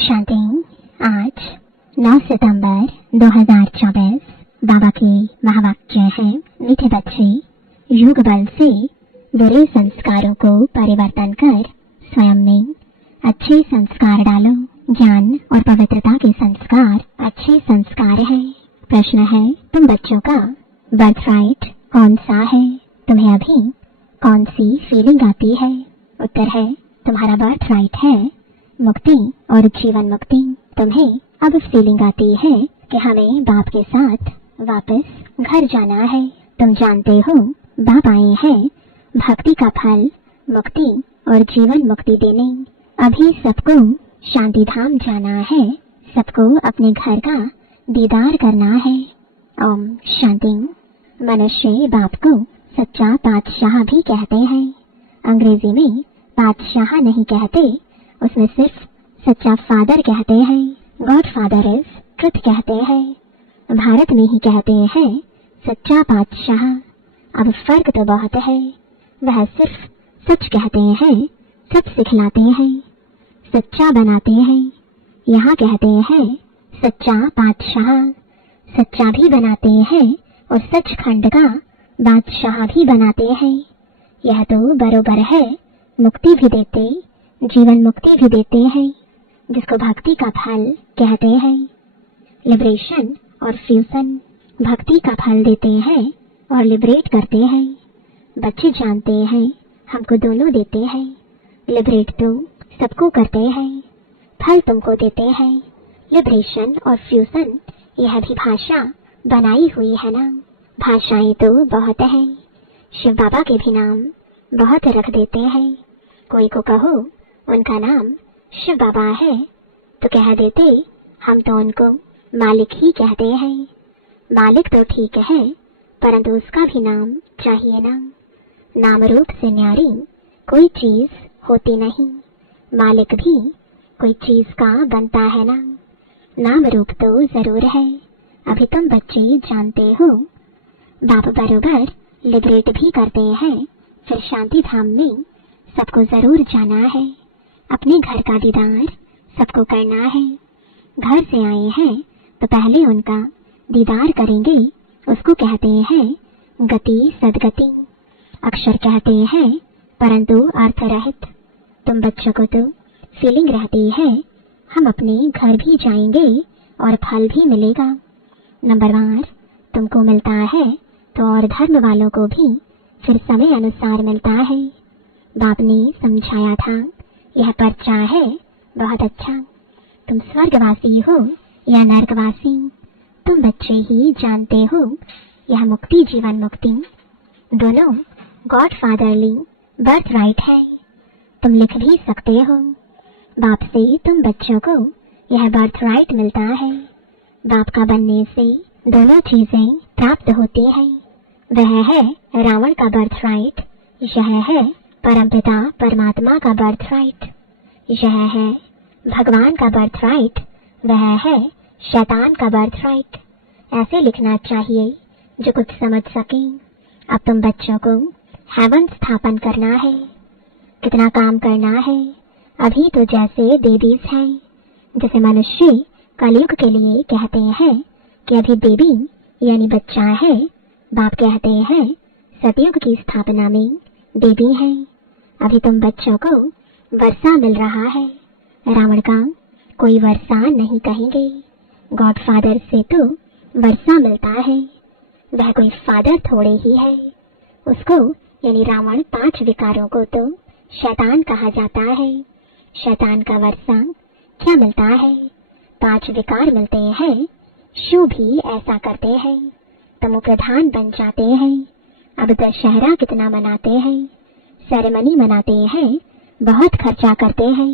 शांति। आज 9 सितंबर 2024 बाबा के महावाक्य है, मीठे बच्चे, योग बल से बुरे संस्कारों को परिवर्तन कर स्वयं में अच्छे संस्कार डालो। ज्ञान और पवित्रता के संस्कार अच्छे संस्कार है। प्रश्न है, तुम बच्चों का बर्थ राइट कौन सा है? तुम्हें अभी कौन सी फीलिंग आती है? उत्तर है, तुम्हारा बर्थ राइट है मुक्ति और जीवन मुक्ति। तुम्हें अब फीलिंग आती है कि हमें बाप के साथ वापस घर जाना है। तुम जानते हो बाप आए हैं भक्ति का फल, मुक्ति और जीवन मुक्ति देने। अभी सबको शांति धाम जाना है, सबको अपने घर का दीदार करना है। ओम शांति। मनुष्य बाप को सच्चा बादशाह भी कहते हैं। अंग्रेजी में बादशाह नहीं कहते, उसमें सिर्फ सच्चा फादर कहते हैं। गॉड फादर इज ट्रुथ कहते हैं। भारत में ही कहते हैं सच्चा बादशाह। अब फर्क तो बहुत है। वह सिर्फ सच कहते हैं, सब सिखलाते हैं, सच्चा बनाते हैं। यहाँ कहते हैं सच्चा बादशाह, सच्चा भी बनाते हैं और सचखंड का बादशाह भी बनाते हैं। यह तो बरोबर है, मुक्ति भी देते, जीवन मुक्ति भी देते हैं, जिसको भक्ति का फल कहते हैं। लिबरेशन और फ्यूजन भक्ति का फल देते हैं और लिबरेट करते हैं। बच्चे जानते हैं हमको दोनों देते हैं। लिबरेट तुम सबको करते हैं, फल तुमको देते हैं। लिबरेशन और फ्यूजन यह भी भाषा बनाई हुई है ना। भाषाएं तो बहुत है, शिव बाबा के भी नाम बहुत रख देते हैं। कोई को कहो उनका नाम शिव बाबा है तो कह देते हम तो उनको मालिक ही कहते हैं। मालिक तो ठीक है, परंतु उसका भी नाम चाहिए ना। नाम रूप से न्यारी कोई चीज होती नहीं, मालिक भी कोई चीज का बनता है ना। नाम रूप तो जरूर है। अभी तुम बच्चे जानते हो बाप बरोबर लिबरेट भी करते हैं। फिर शांति धाम में सबको जरूर जाना है, अपने घर का दीदार सबको करना है। घर से आए हैं तो पहले उनका दीदार करेंगे, उसको कहते हैं गति सदगति। अक्षर कहते हैं परंतु अर्थ रहित। तुम बच्चों को तो फीलिंग रहती है हम अपने घर भी जाएंगे और फल भी मिलेगा। नंबरवार तुमको मिलता है तो और धर्म वालों को भी फिर समय अनुसार मिलता है। बाप ने समझाया था यह पर्चा है बहुत अच्छा। तुम स्वर्गवासी हो या नरकवासी, तुम बच्चे ही जानते हो। यह मुक्ति जीवन मुक्ति दोनों गॉड फादरली बर्थ राइट है। तुम लिख भी सकते हो। बाप से तुम बच्चों को यह बर्थ राइट मिलता है। बाप का बनने से दोनों चीजें प्राप्त होती हैं। वह है रावण का बर्थ राइट, यह है परमपिता परमात्मा का बर्थ राइट। यह है भगवान का बर्थ राइट, वह है शैतान का बर्थ राइट। ऐसे लिखना चाहिए जो कुछ समझ सके। अब तुम बच्चों को हेवन स्थापन करना है। कितना काम करना है। अभी तो जैसे बेबीज हैं, जैसे मनुष्य कलयुग के लिए कहते हैं कि अभी बेबी यानी बच्चा है। बाप कहते हैं सतयुग की स्थापना में बेबी है। अभी तुम बच्चों को वर्षा मिल रहा है। रावण का कोई वर्षा नहीं कहेंगे। गॉड फादर से तो वर्षा मिलता है। वह कोई फादर थोड़े ही है। उसको यानी रावण 5 विकारों को तो शैतान कहा जाता है। शैतान का वर्षा क्या मिलता है? 5 विकार मिलते हैं। शिव भी ऐसा करते हैं, तमो प्रधान बन जाते हैं। अब दशहरा कितना मनाते हैं, सेरेमनी मनाते हैं, बहुत खर्चा करते हैं।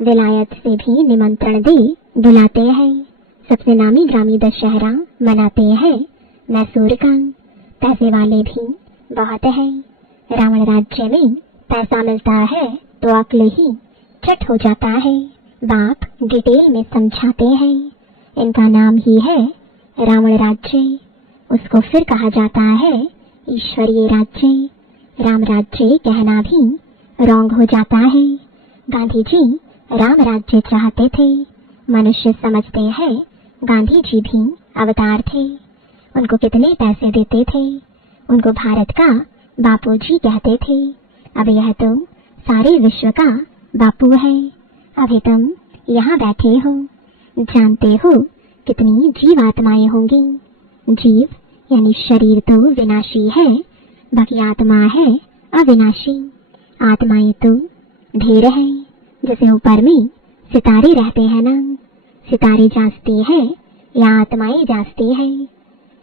विलायत से भी निमंत्रण दे बुलाते हैं। सबसे नामी ग्रामी दशहरा मनाते हैं मैसूर का। पैसे वाले भी बहुत हैं। रावण राज्य में पैसा मिलता है तो अक्ल ही चट हो जाता है। बाप डिटेल में समझाते हैं। इनका नाम ही है रावण राज्य। उसको फिर कहा जाता है ईश्वरीय राज्य। राम राज्य कहना भी रॉन्ग हो जाता है। गांधी जी राम राज्य चाहते थे, मनुष्य समझते हैं गांधी जी भी अवतार थे। उनको कितने पैसे देते थे, उनको भारत का बापूजी कहते थे। अब यह तो सारे विश्व का बापू है। अभी तुम यहाँ बैठे हो, जानते हो कितनी जीवात्माएं होंगी। जीव यानी शरीर तो विनाशी है, बाकी आत्मा है अविनाशी। आत्माएं तो ढेर है, जैसे ऊपर में सितारे रहते हैं ना, सितारे जांचते हैं या आत्माएं जांचती है,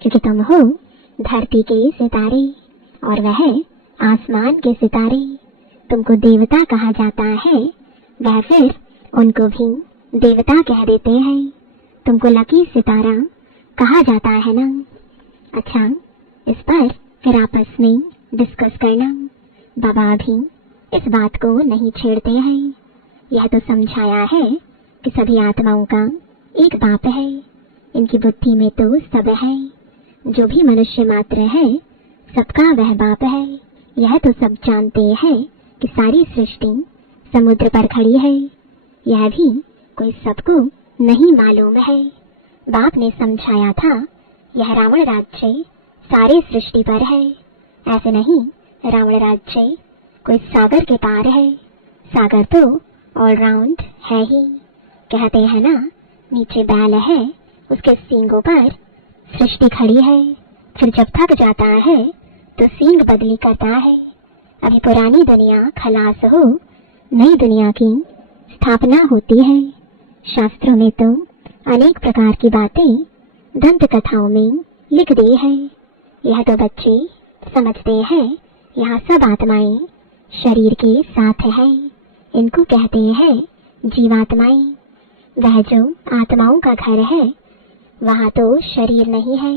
क्योंकि तुम हो धरती के सितारे और वह आसमान के सितारे। तुमको देवता कहा जाता है, वह फिर उनको भी देवता कह देते हैं। तुमको लकी सितारा कहा जाता है ना। अच्छा, इस पर फिर आपस में डिस्कस करना। बाबा भी इस बात को नहीं छेड़ते हैं। यह तो समझाया है कि सभी आत्माओं का एक बाप है। इनकी बुद्धि में तो सब है। जो भी मनुष्य मात्र है, सबका वह बाप है। यह तो सब जानते हैं कि सारी सृष्टि समुद्र पर खड़ी है। यह भी कोई सबको नहीं मालूम है। बाप ने समझाया था यह रावण राज्य सारे सृष्टि पर है। ऐसे नहीं, रावण राज्य कोई सागर के पार है। सागर तो ऑलराउंड है ही। कहते हैं ना, नीचे बैल है, उसके सींगों पर सृष्टि खड़ी है। फिर जब थक जाता है तो सींग बदली करता है। अभी पुरानी दुनिया खलास हो, नई दुनिया की स्थापना होती है। शास्त्रों में तो अनेक प्रकार की बातें दंत कथाओं में लिख दी है। यह तो बच्चे समझते हैं यहाँ सब आत्माएं शरीर के साथ है। इनको कहते हैं जीवात्माएं। वह जो आत्माओं का घर है, वहाँ तो शरीर नहीं है।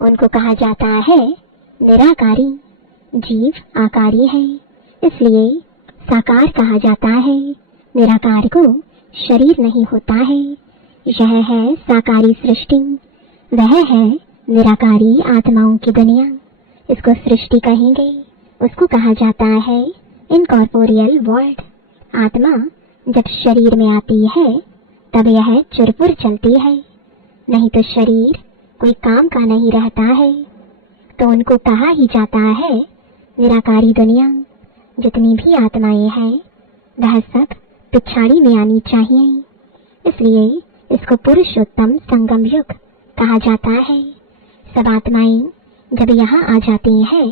उनको कहा जाता है निराकारी। जीव आकारी है, इसलिए साकार कहा जाता है। निराकार को शरीर नहीं होता है। यह है साकारी सृष्टि, वह है निराकारी आत्माओं की दुनिया। इसको सृष्टि कहेंगे। उसको कहा जाता है इनकॉर्पोरियल वर्ल्ड। आत्मा जब शरीर में आती है तब यह चुरपुर चलती है, नहीं तो शरीर कोई काम का नहीं रहता है। तो उनको कहा ही जाता है निराकारी दुनिया। जितनी भी आत्माएं हैं वह सब पिछाड़ी में आनी चाहिए। इसलिए इसको पुरुषोत्तम संगम युग कहा जाता है। सब आत्माएं जब यहाँ आ जाती हैं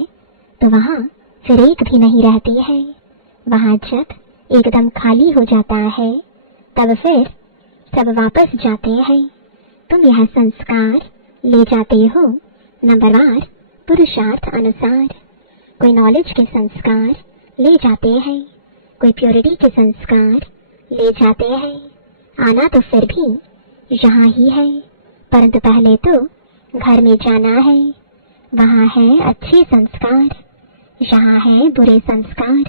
तो वहाँ फिर एक भी नहीं रहती है। वहाँ जब एकदम खाली हो जाता है तब फिर सब वापस जाते हैं। तुम यह संस्कार ले जाते हो नंबरवार पुरुषार्थ अनुसार। कोई नॉलेज के संस्कार ले जाते हैं, कोई प्योरिटी के संस्कार ले जाते हैं। आना तो फिर भी यहाँ ही है, परंतु पहले तो घर में जाना है। वहाँ है अच्छे संस्कार, यहाँ है बुरे संस्कार।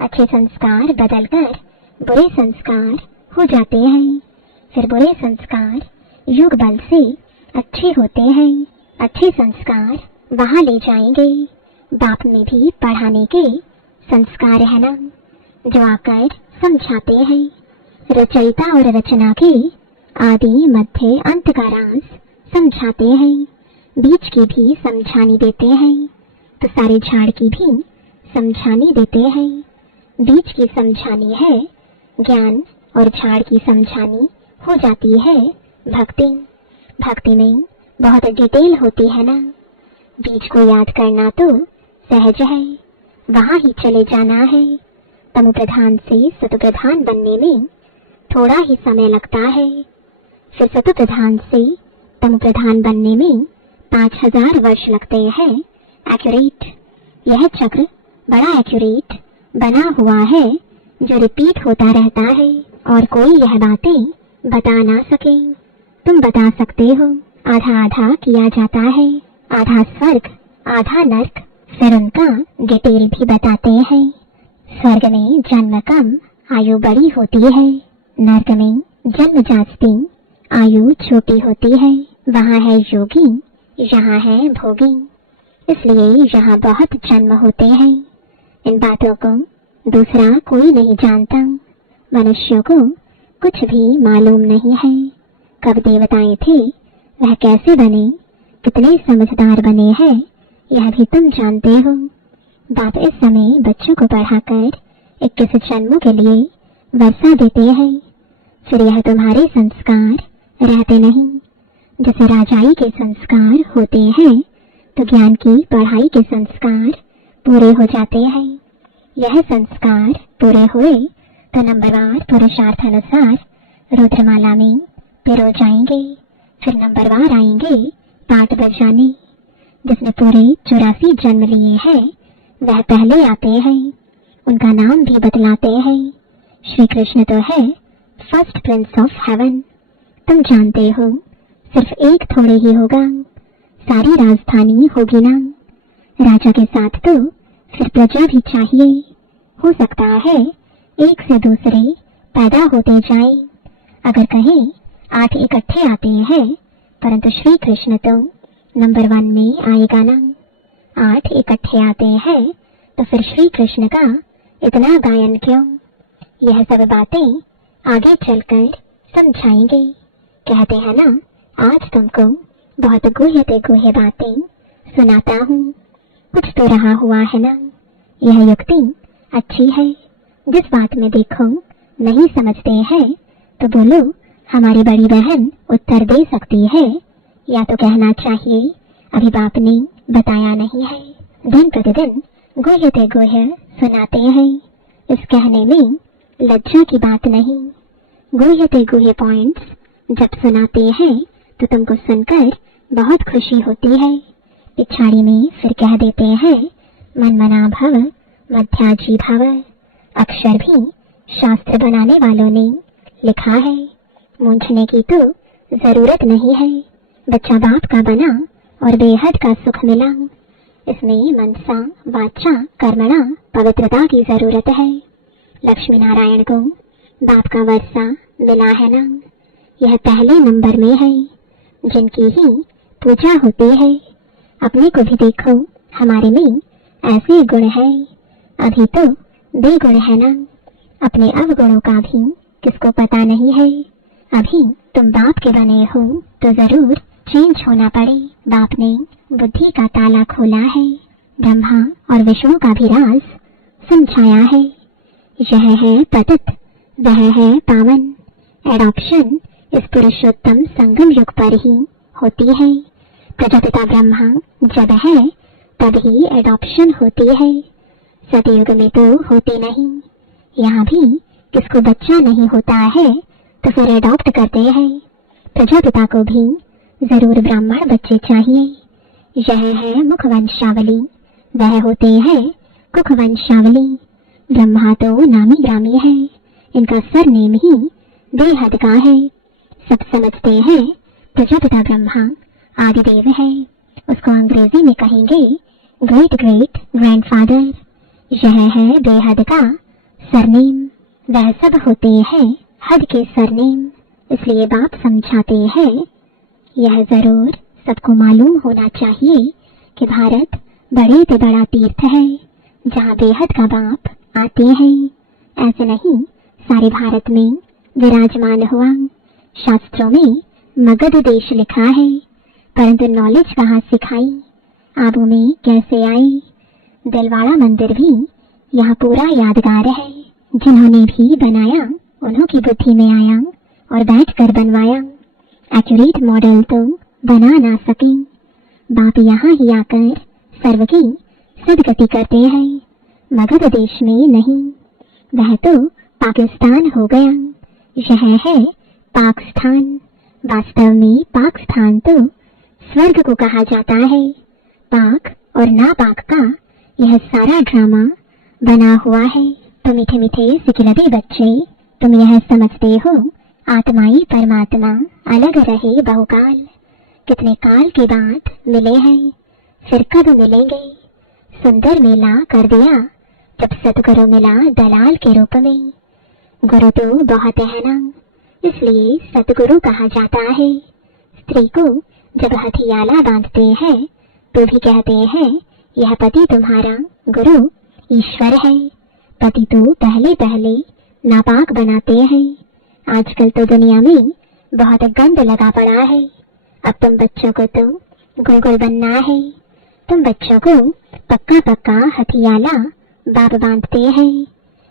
अच्छे संस्कार बदलकर बुरे संस्कार हो जाते हैं। फिर बुरे संस्कार योग बल से अच्छे होते हैं। अच्छे संस्कार वहाँ ले जाएंगे। बाप में भी पढ़ाने के संस्कार है ना, जो आकर समझाते हैं। रचयिता और रचना के आदि मध्य अंत का राज समझाते हैं। बीज की भी समझानी देते हैं, तो सारे झाड़ की भी समझानी देते हैं। बीज की समझानी है ज्ञान और झाड़ की समझानी हो जाती है भक्ति। भक्ति में बहुत डिटेल होती है ना। बीज को याद करना तो सहज है, वहाँ ही चले जाना है। तमो प्रधान से सतो प्रधान बनने में थोड़ा ही समय लगता है। फिर सतो प्रधान से तमो प्रधान बनने में 5000 वर्ष लगते हैं। एक्यूरेट, यह चक्र बड़ा एक्यूरेट बना हुआ है, जो रिपीट होता रहता है और कोई यह बातें बता ना सके। तुम बता सकते हो, आधा आधा किया जाता है, आधा स्वर्ग आधा नर्क। फिर उनका डिटेल भी बताते हैं। स्वर्ग में जन्म कम, आयु बड़ी होती है। नर्क में जन्म जास्ती, आयु छोटी होती है। वहाँ है योगी, यहाँ है भोगी, इसलिए यहाँ बहुत जन्म होते हैं। इन बातों को दूसरा कोई नहीं जानता। मनुष्यों को कुछ भी मालूम नहीं है। कब देवताएं थे, वह कैसे बने, कितने समझदार बने हैं, यह भी तुम जानते हो। बाप इस समय बच्चों को पढ़ाकर 21 जन्मों के लिए वर्षा देते हैं। फिर यह तुम्हारे संस्कार रहते नहीं। जैसे राजाई के संस्कार होते हैं, तो ज्ञान की पढ़ाई के संस्कार पूरे हो जाते हैं। यह संस्कार पूरे हुए तो नंबरवार पुरुषार्थ अनुसार रुद्रमाला में पिरो जाएंगे। फिर नंबरवार आएंगे पाठ बजाने। जिसने पूरे 84 जन्म लिए हैं, वह पहले आते हैं। उनका नाम भी बतलाते हैं। श्री कृष्ण तो है फर्स्ट प्रिंस ऑफ हेवन। तुम जानते हो, सिर्फ एक थोड़े ही होगा, सारी राजधानी होगी ना। राजा के साथ तो फिर प्रजा भी चाहिए। हो सकता है एक से दूसरे पैदा होते जाए। अगर कहें 8 इकट्ठे आते हैं, परंतु श्री कृष्ण तो नंबर 1 में आएगा ना। 8 इकट्ठे आते हैं, तो फिर श्री कृष्ण का इतना गायन क्यों? यह सब बातें आगे चलकर समझाएंगे। कहते हैं ना, आज तुमको बहुत गुह्य बातें सुनाता हूँ। कुछ तो रहा हुआ है ना। यह युक्ति अच्छी है। जिस बात में देखो नहीं समझते हैं, तो बोलो हमारी बड़ी बहन उत्तर दे सकती है, या तो कहना चाहिए अभी बाप ने बताया नहीं है। दिन प्रतिदिन गुह्य सुनाते हैं। इस कहने में लज्जा की बात नहीं। गुह्य पॉइंट्स जब सुनाते हैं तो तुमको सुनकर बहुत खुशी होती है। पिछाड़ी में फिर कह देते हैं मनमना भव मध्याजी भव। अक्षर भी शास्त्र बनाने वालों ने लिखा है। मूंझने की तो जरूरत नहीं है। बच्चा बाप का बना और बेहद का सुख मिला। इसमें मनसा वाचा कर्मणा पवित्रता की जरूरत है। लक्ष्मी नारायण को बाप का वर्षा मिला है ना। यह पहले नंबर में है, जिनकी ही पूजा होती है। अपने को भी देखो, हमारे में ऐसे गुण है। अभी तो बेगुण है ना। अपने अवगुणों का भी किसको पता नहीं है। अभी तुम बाप के बने हो तो जरूर चेंज होना पड़े। बाप ने बुद्धि का ताला खोला है। ब्रह्मा और विष्णु का भी राज समझाया है। यह है पतित, वह है पावन। एडॉप्शन इस पुरुषोत्तम संगम युग पर ही होती है। प्रजापिता ब्रह्मा जब है तब ही एडॉप्शन होती है। सतयुग में तो होती नहीं। यहाँ भी किसको बच्चा नहीं होता है तो फिर एडॉप्ट करते हैं। प्रजापिता को भी जरूर ब्राह्मण बच्चे चाहिए। यह है मुखवंशावली, वह होते हैं कुखवंशावली। ब्रह्मा तो नामी ग्रामी है। इनका सरनेम ही बेहद का है। सब समझते हैं प्रजापिता ब्रह्मा आदिदेव है। उसको अंग्रेजी में कहेंगे ग्रेट ग्रेट ग्रैंडफादर। यह है बेहद का सरनेम। वह सब होते हैं हद के सरनेम। इसलिए बाप समझाते हैं, यह जरूर सबको मालूम होना चाहिए कि भारत बड़े से बड़ा तीर्थ है, जहाँ बेहद का बाप आते हैं। ऐसे नहीं सारे भारत में विराजमान हुआ। शास्त्रों में मगध देश लिखा है, परंतु नॉलेज कहाँ सिखाई, आबू में कैसे आई। दिलवाड़ा मंदिर भी यहाँ पूरा यादगार है। जिन्होंने भी बनाया उन्हों की बुद्धि में आया और बैठकर बनवाया। एक्यूरेट मॉडल तो बना ना सके। बाप यहाँ ही आकर सर्व की सदगति करते हैं, मगध देश में नहीं। वह तो पाकिस्तान हो गया। यह है पाकिस्तान। वास्तव में पाकिस्तान तो स्वर्ग को कहा जाता है। पाक और नापाक का यह सारा ड्रामा बना हुआ है। तो मीठे मीठे सिकिलबे बच्चे, तुम यह समझते हो आत्माई परमात्मा अलग रहे बहुकाल। कितने काल के बाद मिले हैं, फिर कब मिलेंगे। सुंदर मेला कर दिया जब सतगुरु मिला दलाल के रूप में। गुरु तो बहुत है ना, इसलिए सतगुरु कहा जाता है। स्त्री को जब हथियाला बांधते हैं तो भी कहते हैं यह पति तुम्हारा गुरु ईश्वर है। पति तो पहले पहले नापाक बनाते हैं, आजकल तो दुनिया में बहुत गंद लगा पड़ा है। अब तुम बच्चों को तो गुलगुल बनना है। तुम बच्चों को पक्का पक्का हथियाला बाप बांधते हैं।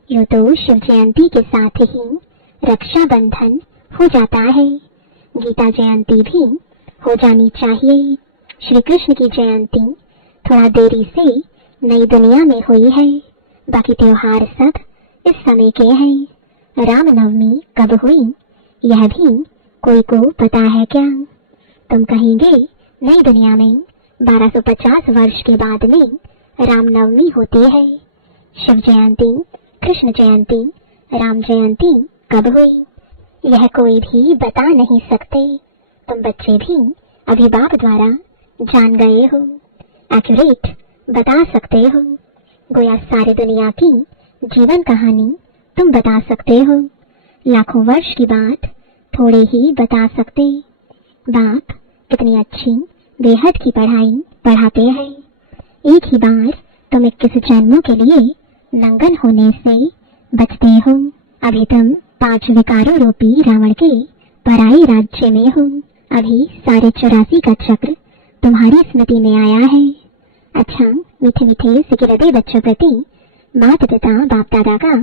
यूं तो शिव जयंती के साथ ही रक्षाबंधन हो जाता है। गीता जयंती भी हो जानी चाहिए। श्री कृष्ण की जयंती थोड़ा देरी से नई दुनिया में हुई है। बाकी त्योहार सब इस समय के हैं। रामनवमी कब हुई यह भी कोई को पता है क्या? तुम कहेंगे नई दुनिया में 1250 वर्ष के बाद में रामनवमी होती है। शिव जयंती, कृष्ण जयंती, राम जयंती कब हुई यह कोई भी बता नहीं सकते। तुम बच्चे भी अभिभावक द्वारा जान गए हो, एक्यूरेट बता सकते हो। गोया सारी दुनिया की जीवन कहानी तुम बता सकते हो। लाखों वर्ष की बात थोड़े ही बता सकते। बाप कितनी अच्छी बेहद की पढ़ाई पढ़ाते हैं। एक ही बार तुम 21 जन्मों के लिए नंगन होने से बचते हो। अभी तुम 5 विकारों रूपी रावण के पराई राज्य में हो। अभी सारे 84 का चक्र तुम्हारी स्मृति में आया है। अच्छा, मीठे मीठे सिकिलते बच्चों प्रति माता पिता बाप दादा का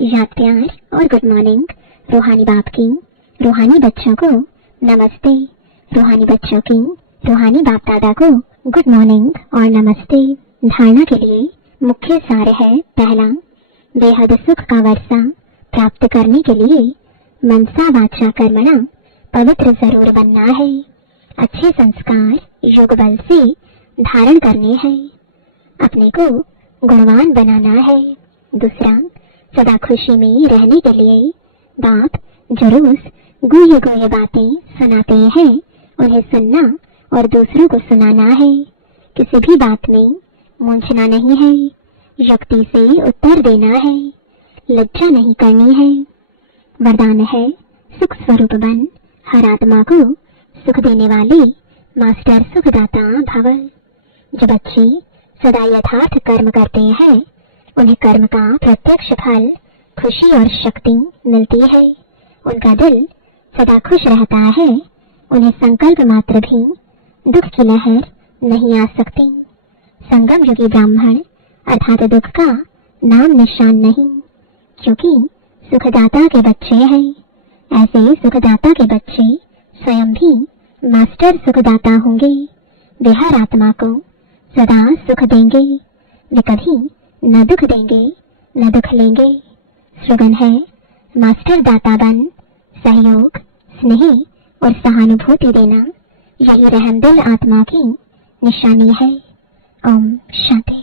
याद प्यार और गुड मॉर्निंग। रूहानी बाप की रूहानी बच्चों को नमस्ते। रूहानी बच्चों की रूहानी बाप दादा को गुड मॉर्निंग और नमस्ते। धारणा के लिए मुख्य सार है। पहला, बेहद सुख का वर्षा प्राप्त करने के लिए मनसा वाचा कर्मणा पवित्र जरूर बनना है। अच्छे संस्कार योग बल से धारण करने हैं। अपने को गुणवान बनाना है। दूसरा, सदा खुशी में रहने के लिए बाप जरूर गुह्य गुह्य बातें सुनाते हैं। उन्हें सुनना और दूसरों को सुनाना है। किसी भी बात में मूंझना नहीं है। युक्ति से उत्तर देना है। लज्जा नहीं करनी है। वरदान है सुख स्वरूप बन हर आत्मा को सुख देने वाले मास्टर सुखदाता भव। जो बच्चे सदा यथार्थ कर्म करते हैं उन्हें कर्म का प्रत्यक्ष फल खुशी और शक्ति मिलती है। उनका दिल सदा खुश रहता है। उन्हें संकल्प मात्र भी दुख की लहर नहीं आ सकती। संगम युगी ब्राह्मण अर्थात दुख का नाम निशान नहीं, क्योंकि सुखदाता के बच्चे हैं। ऐसे सुखदाता के बच्चे स्वयं भी मास्टर सुखदाता होंगे। वे हर आत्मा को सदा सुख देंगे। वे कभी न दुख देंगे न दुख लेंगे। स्लोगन है मास्टर दाता बन, सहयोग, स्नेह और सहानुभूति देना। यही रहमदिल आत्मा की निशानी है। ओम शांति।